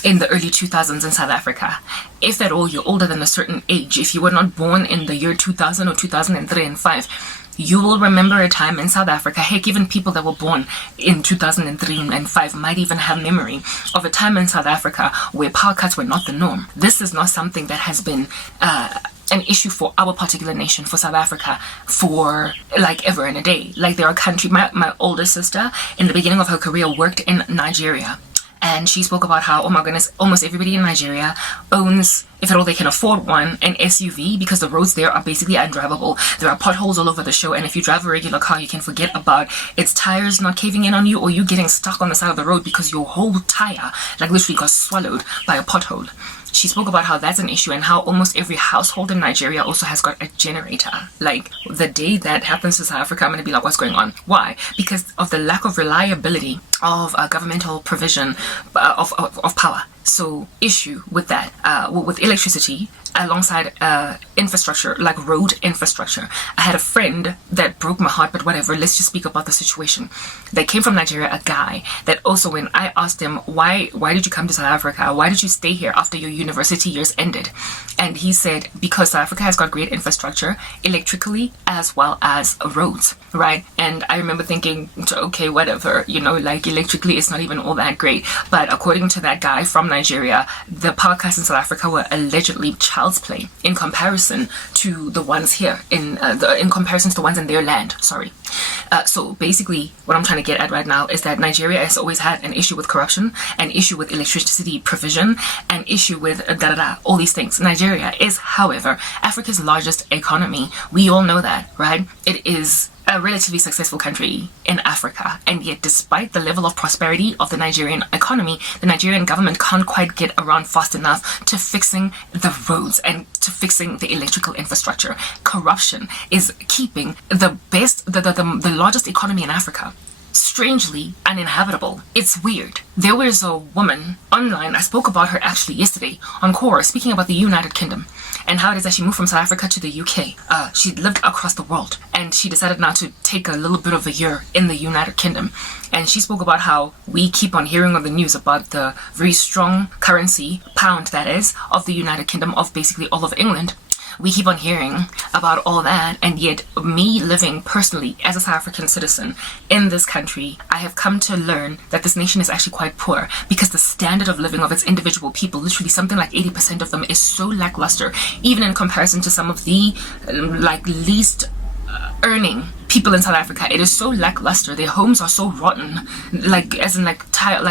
in the early 2000s in South Africa. If at all you're older than a certain age, if you were not born in the year 2000 or 2003 and 5, you will remember a time in South Africa, heck, even people that were born in 2003 and 5 might even have memory of a time in South Africa where power cuts were not the norm. This is not something that has been an issue for our particular nation, for South Africa, for like ever in a day. Like there are countries, my older sister in the beginning of her career worked in Nigeria. And she spoke about how, oh my goodness, almost everybody in Nigeria owns, if at all they can afford one, an SUV, because the roads there are basically undrivable. There are potholes all over the show, and if you drive a regular car, you can forget about its tires not caving in on you or you getting stuck on the side of the road because your whole tire like literally got swallowed by a pothole. She spoke about how that's an issue and how almost every household in Nigeria also has got a generator. Like the day that happens to South Africa, I'm going to be like, what's going on? Why? Because of the lack of reliability of governmental provision of power. So issue with that, with electricity alongside infrastructure, like road infrastructure. I had a friend that broke my heart, but whatever, let's just speak about the situation. That came from Nigeria, a guy that also, when I asked him, why did you come to South Africa? Why did you stay here after your university years ended? And he said, because South Africa has got great infrastructure, electrically as well as roads, right? And I remember thinking, okay, whatever, like electrically it's not even all that great. But according to that guy from Nigeria, the power cuts in South Africa were allegedly child's play in comparison to the ones here in comparison to the ones in their land. So basically, what I'm trying to get at right now is that Nigeria has always had an issue with corruption, an issue with electricity provision, an issue with all these things. Nigeria is, however, Africa's largest economy. We all know that, right? It is a relatively successful country in Africa, and yet despite the level of prosperity of the Nigerian economy, the Nigerian government can't quite get around fast enough to fixing the roads and to fixing the electrical infrastructure. Corruption is keeping the largest economy in Africa strangely uninhabitable. It's weird. There was a woman online, I spoke about her actually yesterday on Quora, speaking about the United Kingdom and how it is that she moved from South Africa to the UK. She lived across the world and she decided now to take a little bit of a year in the United Kingdom. And she spoke about how we keep on hearing on the news about the very strong currency, pound that is, of the United Kingdom, of basically all of England. We keep on hearing about all that, and yet me living personally as a South African citizen in this country, I have come to learn that this nation is actually quite poor because the standard of living of its individual people, literally something like 80% of them, is so lackluster, even in comparison to some of the least earning people in South Africa. It is so lackluster. Their homes are so rotten,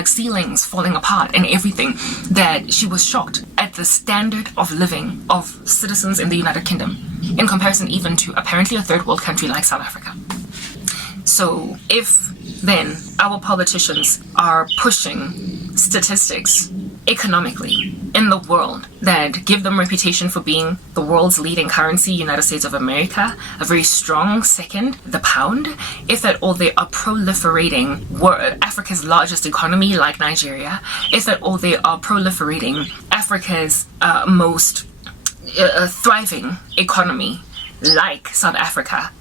ceilings falling apart and everything, that she was shocked at the standard of living of citizens in the United Kingdom in comparison even to apparently a third world country like South Africa. So if then our politicians are pushing statistics economically in the world that give them reputation for being the world's leading currency, United States of America, a very strong second, the pound, if at all they are proliferating Africa's largest economy like Nigeria, if at all they are proliferating Africa's most thriving economy like South Africa,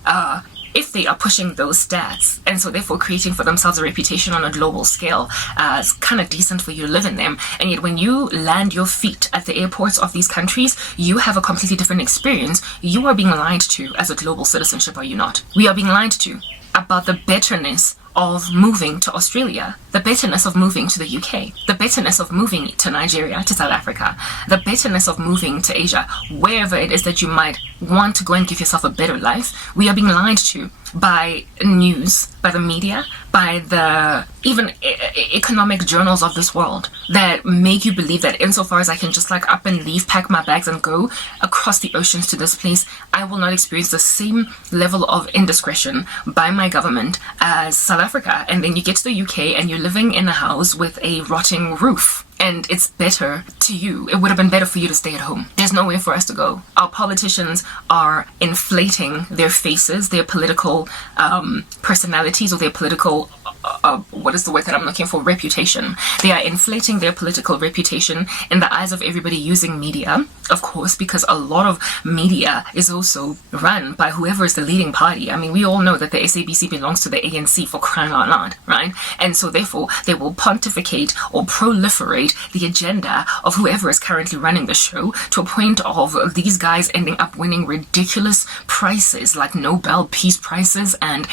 if they are pushing those stats and so therefore creating for themselves a reputation on a global scale as kind of decent for you to live in them, and yet when you land your feet at the airports of these countries, you have a completely different experience, you are being lied to as a global citizenship, are you not? We are being lied to about the betterness of moving to Australia, the betterness of moving to the UK, the betterness of moving to Nigeria, to South Africa, the betterness of moving to Asia, wherever it is that you might want to go and give yourself a better life. We are being lied to by news, by the media, by the even economic journals of this world that make you believe that insofar as I can just up and leave, pack my bags and go across the oceans to this place, I will not experience the same level of indiscretion by my government as South Africa. And then you get to the UK and you're living in a house with a rotting roof, and it's better to you. It would have been better for you to stay at home. There's nowhere for us to go. Our politicians are inflating their faces, their political personalities, or their political what is the word that I'm looking for? Reputation. They are inflating their political reputation in the eyes of everybody using media, of course, because a lot of media is also run by whoever is the leading party. I mean, we all know that the SABC belongs to the ANC, for crying out loud, right? And so therefore they will pontificate or proliferate the agenda of whoever is currently running the show to a point of these guys ending up winning ridiculous prizes like Nobel Peace Prizes and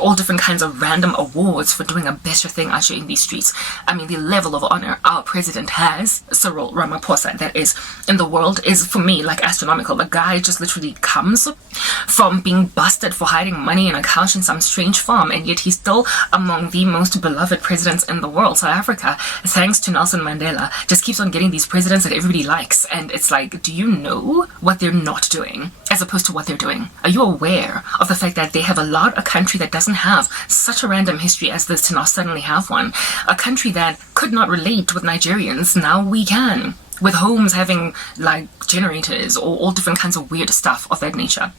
all different kinds of random awards for doing a better thing out here in these streets. I mean, the level of honor our president has, Cyril Ramaphosa, that is in the world, is for me astronomical. The guy just literally comes from being busted for hiding money in a couch in some strange farm, and yet he's still among the most beloved presidents in the world. South Africa, thanks to Nelson Mandela, just keeps on getting these presidents that everybody likes, and it's do you know what they're not doing as opposed to what they're doing? Are you aware of the fact that they have allowed a country that doesn't have such a random history as this to now suddenly have one? A country that could not relate with Nigerians, now we can, with homes having generators or all different kinds of weird stuff of that nature.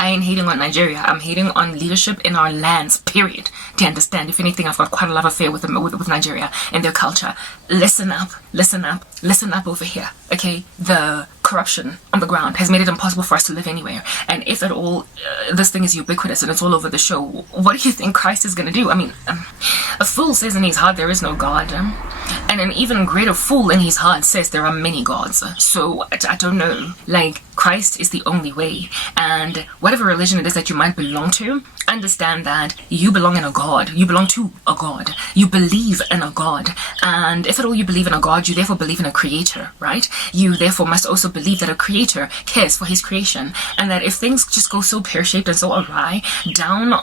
I ain't hating on Nigeria. I'm hating on leadership in our lands, period. Do you understand? If anything, I've got quite a love affair with Nigeria and their culture. Listen up, listen up, listen up over here, okay? The corruption on the ground has made it impossible for us to live anywhere. And if at all this thing is ubiquitous and it's all over the show, what do you think Christ is going to do? I mean, a fool says in his heart there is no God. And an even greater fool in his heart says there are many gods. So I don't know. Christ is the only way. And whatever religion it is that you might belong to, understand that you belong in a God. You belong to a God. You believe in a God. And if at all you believe in a God, you therefore believe in a creator, right? You therefore must also believe that a creator cares for his creation. And that if things just go so pear-shaped and so awry down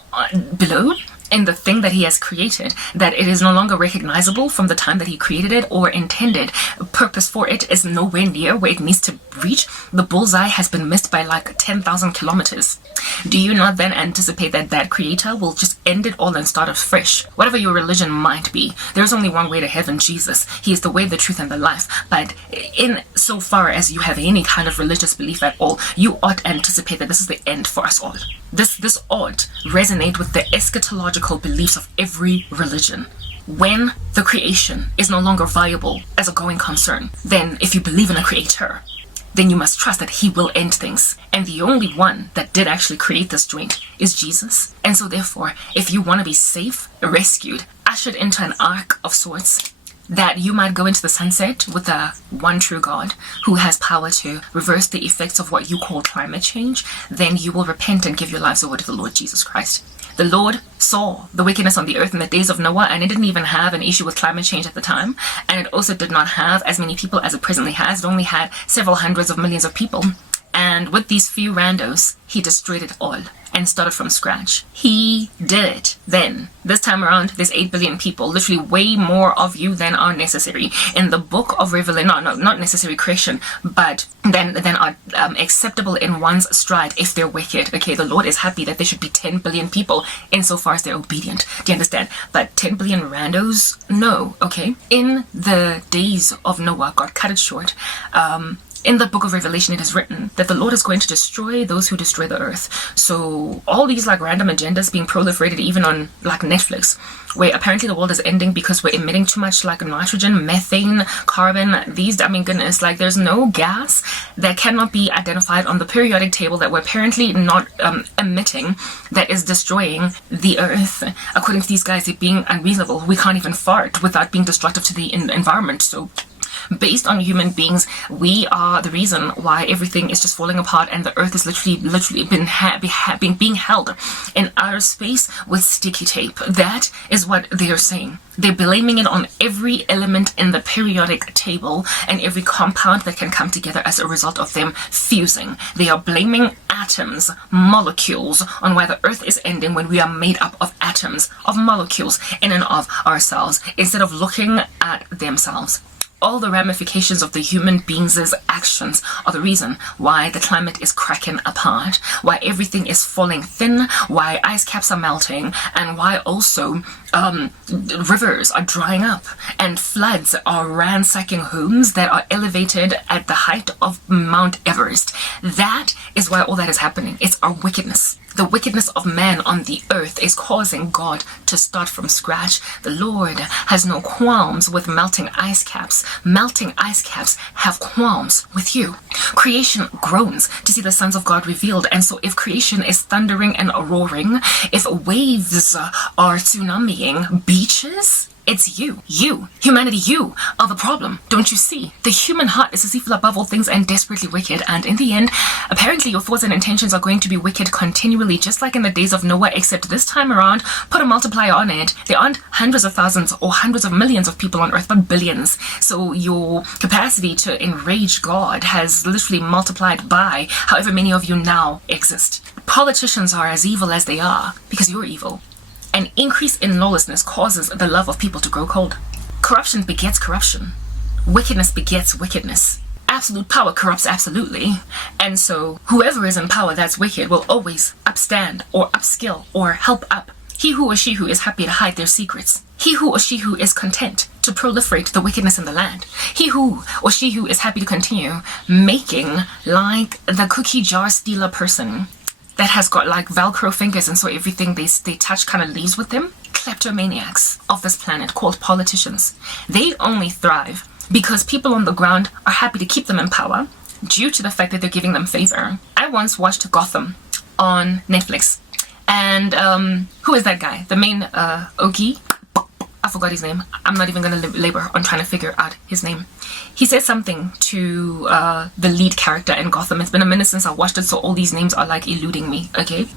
below, in the thing that he has created, that it is no longer recognizable from the time that he created it or intended purpose for it is nowhere near where it needs to reach, the bullseye has been missed by like 10,000 kilometers. Do you not then anticipate that that creator will just end it all and start afresh? Whatever your religion might be, there's only one way to heaven, Jesus. He is the way, the truth, and the life. But in so far as you have any kind of religious belief at all, you ought to anticipate that this is the end for us all. This ought resonate with the eschatological beliefs of every religion. When the creation is no longer viable as a going concern, then if you believe in a creator, then you must trust that he will end things. And the only one that did actually create this joint is Jesus. And so therefore, if you want to be safe, rescued, ushered into an ark of sorts, that you might go into the sunset with the one true God who has power to reverse the effects of what you call climate change, then you will repent and give your lives over to the Lord Jesus Christ. The Lord saw the wickedness on the earth in the days of Noah, and it didn't even have an issue with climate change at the time. And it also did not have as many people as it presently has. It only had several hundreds of millions of people. And with these few randos, he destroyed it all and started from scratch. He did it then. This time around, there's 8 billion people, literally way more of you than are necessary. In the book of Revelation, not necessary creation, but then are acceptable in one's stride if they're wicked. Okay, the Lord is happy that there should be 10 billion people insofar as they're obedient. Do you understand? But 10 billion randos? No, okay? In the days of Noah, God cut it short. In the book of Revelation, it is written that the Lord is going to destroy those who destroy the earth. So all these like random agendas being proliferated even on like Netflix, where apparently the world is ending because we're emitting too much like nitrogen, methane, carbon, goodness, like there's no gas that cannot be identified on the periodic table that we're apparently not emitting that is destroying the earth. According to these guys, they're being unreasonable. We can't even fart without being destructive to the environment. So based on human beings, we are the reason why everything is just falling apart, and the earth is literally being held in outer space with sticky tape. That is what they are saying. They're blaming it on every element in the periodic table and every compound that can come together as a result of them fusing. They are blaming atoms, molecules, on why the earth is ending when we are made up of atoms, of molecules in and of ourselves, instead of looking at themselves. All the ramifications of the human beings' actions are the reason why the climate is cracking apart, why everything is falling thin, why ice caps are melting, and why also rivers are drying up and floods are ransacking homes that are elevated at the height of Mount Everest. That is why all that is happening. It's our wickedness. The wickedness of man on the earth is causing God to start from scratch. The Lord has no qualms with melting ice caps. Melting ice caps have qualms with you. Creation groans to see the sons of God revealed. And so if creation is thundering and roaring, if waves are tsunamiing beaches, it's you, humanity, you are the problem. Don't you see? The human heart is deceitful above all things and desperately wicked. And in the end, apparently your thoughts and intentions are going to be wicked continually, just like in the days of Noah, except this time around, put a multiplier on it. There aren't hundreds of thousands or hundreds of millions of people on earth, but billions. So your capacity to enrage God has literally multiplied by however many of you now exist. Politicians are as evil as they are because you're evil. An increase in lawlessness causes the love of people to grow cold. Corruption begets corruption. Wickedness begets wickedness. Absolute power corrupts absolutely. And so whoever is in power that's wicked will always upstand or upskill or help up he who or she who is happy to hide their secrets. He who or she who is content to proliferate the wickedness in the land. He who or she who is happy to continue making like the cookie jar stealer person that has got like Velcro fingers, and so everything they touch kind of leaves with them. Kleptomaniacs of this planet called politicians. They only thrive because people on the ground are happy to keep them in power due to the fact that they're giving them favor. I once watched Gotham on Netflix, and who is that guy? The main Ogie? I forgot his name. I'm not even going to labor on trying to figure out his name. He says something to the lead character in Gotham. It's been a minute since I watched it, so all these names are like eluding me, okay?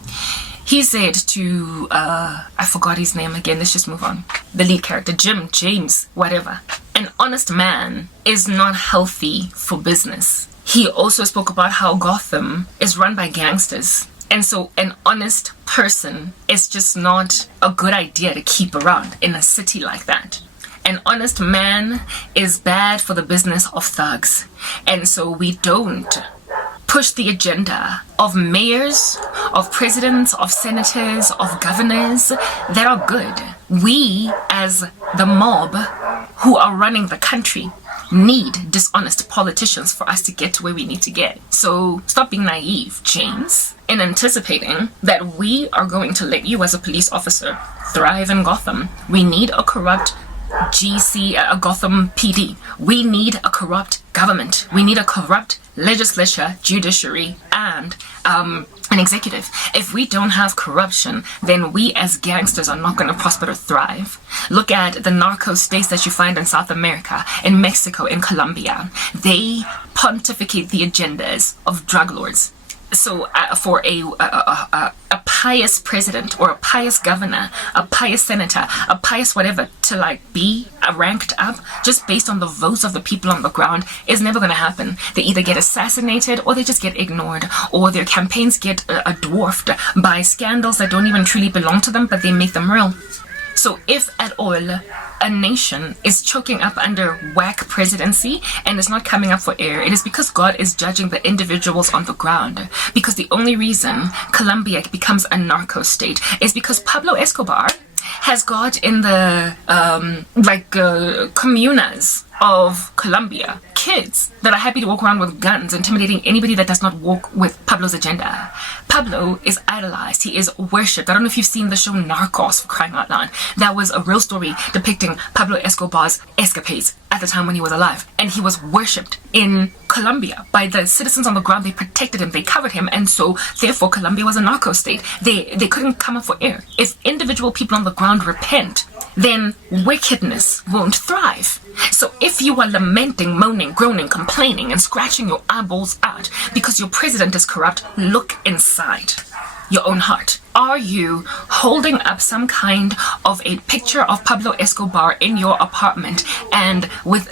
He said to, I forgot his name again, let's just move on. The lead character, James, whatever. An honest man is not healthy for business. He also spoke about how Gotham is run by gangsters. And so an honest person is just not a good idea to keep around in a city like that. An honest man is bad for the business of thugs. And so we don't push the agenda of mayors, of presidents, of senators, of governors that are good. We, as the mob who are running the country, need dishonest politicians for us to get to where we need to get. So stop being naive, James, in anticipating that we are going to let you as a police officer thrive in Gotham. We need a corrupt a Gotham PD. We need a corrupt government. We need a corrupt legislature, judiciary, and an executive. If we don't have corruption, then we as gangsters are not going to prosper or thrive. Look at the narco states that you find in South America, in Mexico, in Colombia. They pontificate the agendas of drug lords. So for a pious president or a pious governor, a pious senator, a pious whatever to like be ranked up just based on the votes of the people on the ground is never going to happen. They either get assassinated or they just get ignored, or their campaigns get dwarfed by scandals that don't even truly belong to them, but they make them real. So if at all a nation is choking up under whack presidency and is not coming up for air, it is because God is judging the individuals on the ground. Because the only reason Colombia becomes a narco state is because Pablo Escobar has got in the comunas of Colombia kids that are happy to walk around with guns, intimidating anybody that does not walk with Pablo's agenda. Pablo is idolized. He is worshipped. I don't know if you've seen the show Narcos, for crying out loud. That was a real story depicting Pablo Escobar's escapades at the time when he was alive. And he was worshipped in Colombia by the citizens on the ground. They protected him. They covered him. And so, therefore, Colombia was a narco state. They couldn't come up for air. If individual people on the ground repent, then wickedness won't thrive. So if you are lamenting, moaning, groaning, complaining, and scratching your eyeballs out because your president is corrupt, look inside your own heart. Are you holding up some kind of a picture of Pablo Escobar in your apartment and with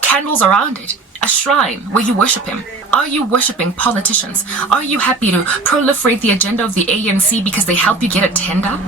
candles around it? A shrine where you worship him? Are you worshiping politicians? Are you happy to proliferate the agenda of the ANC because they help you get a tender?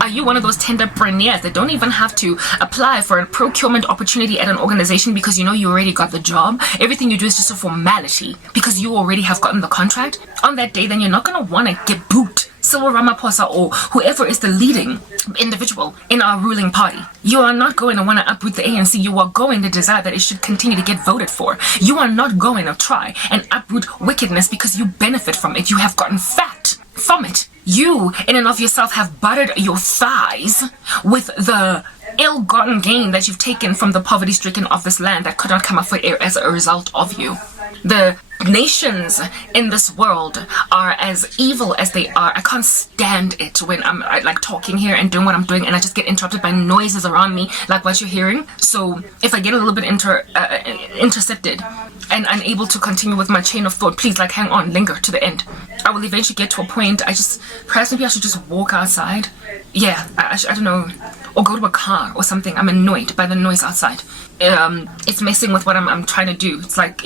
Are you one of those tenderpreneurs that don't even have to apply for a procurement opportunity at an organization because you know you already got the job? Everything you do is just a formality because you already have gotten the contract? On that day, then you're not going to want to get boot Cyril Ramaphosa or whoever is the leading individual in our ruling party. You are not going to want to uproot the ANC. You are going to desire that it should continue to get voted for. You are not going to try and uproot wickedness because you benefit from it. You have gotten fat from it. You, in and of yourself, have buttered your thighs with the ill-gotten gain that you've taken from the poverty-stricken of this land that could not come up for air as a result of you. The nations in this world are as evil as they are. I can't stand it when I'm like talking here and doing what I'm doing and I just get interrupted by noises around me like what you're hearing. So if I get a little bit intercepted and unable to continue with my chain of thought, please like hang on, linger to the end. I will eventually get to a point. Perhaps maybe I should just walk outside. Yeah, I don't know, or go to a car or something. I'm annoyed by the noise outside. It's messing with what I'm trying to do. It's like